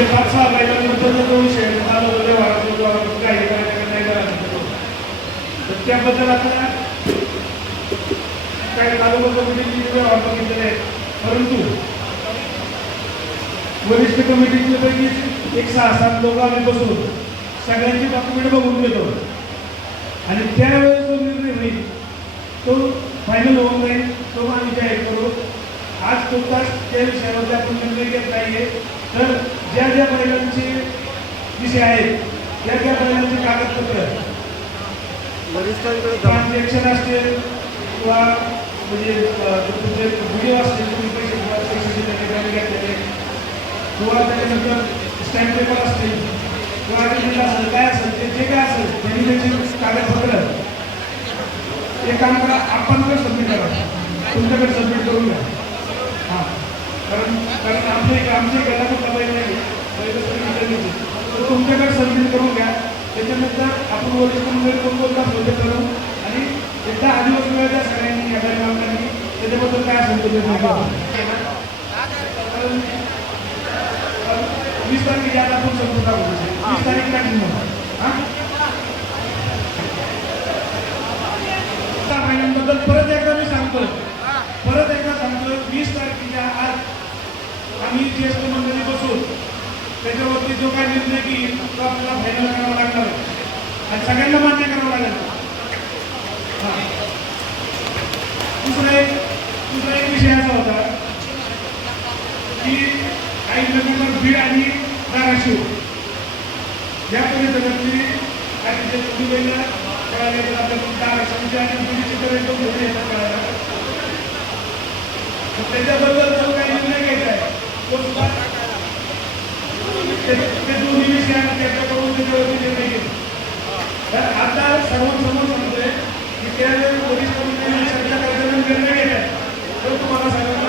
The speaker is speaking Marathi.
म्हणजे 5-6 महिन्यांनंतर जो विषय मला व्यवहारात काही नाही झाला तर त्याबद्दल आता काही तालुका कमिटीचे व्यवहार बघितलेले आहेत, परंतु वरिष्ठ कमिटीचे पैकी एक 6-7 लोक आम्ही बसून सगळ्यांची डॉक्युमेंट बघून घेतो आणि त्यावेळेस जो निर्णय होईल तो फायनल होऊन जाईल, तो आम्ही जाहीर करू. आज तुमचा त्या विषयावर आपण निर्णय घेत नाहीये, तर ज्या ज्या महिलांचे विषय आहेत त्या त्या महिलांचे कागदपत्र ट्रान्झॅक्शन असतील किंवा म्हणजे तुमचे व्हिडिओ असतील, तुम्ही पैसे घेतलेले किंवा त्याच्यानंतर स्टॅम्प पेपर असतील किंवा असेल काय असेल ते जे काय असेल त्यांनी त्याची कागदपत्र हे काम करा, आपणकडे सबमिट करा, तुमच्याकडे सबमिट करून घ्या. हां, कारण आमचे गटा कुठला पाहिजे तर तुमच्याकडे सबमिट करून घ्या. त्याच्यानंतर आपण वरिष्ठांमध्ये कोण बोलता बोलते करू आणि एकदा आदिवासी वेळ द्या सगळ्यांनी या लोकांनी त्याच्याबद्दल काय असेल ते 20 तारखेची आज आपण समजून टाकू. 20 तारीख काय हां महिन्यांबद्दल परत एकदा मी सांगतो, 20 तारखेच्या आज आम्ही ज्येष्ठ मंडळी बसून त्याच्यावरती जो काही निर्णय घेईल तो आपल्याला फायनल करावा लागणार आहे आणि सगळ्यांना मान्य करावं लागेल. दुसरा एक विषय असा होता की काही नदीवर बीड आणि धाराशिव या परिसरातली काही जे मुलीला कळाले आपल्या धाराशिवच्या आणि बीडची पर्यंत घेऊन येतात कळायला, त्याच्याबद्दल जो काही निर्णय घ्यायचा आहे तो सुद्धा ते दोन्ही विषयांना त्याच्याकडून त्याच्यावरती निर्णय घेईल. तर आता सर्वांसमोर सांगतोय की त्यावेळेस वरिष्ठ मंडळींनी चर्चा करताना निर्णय घेत आहे तो तुम्हाला सांगा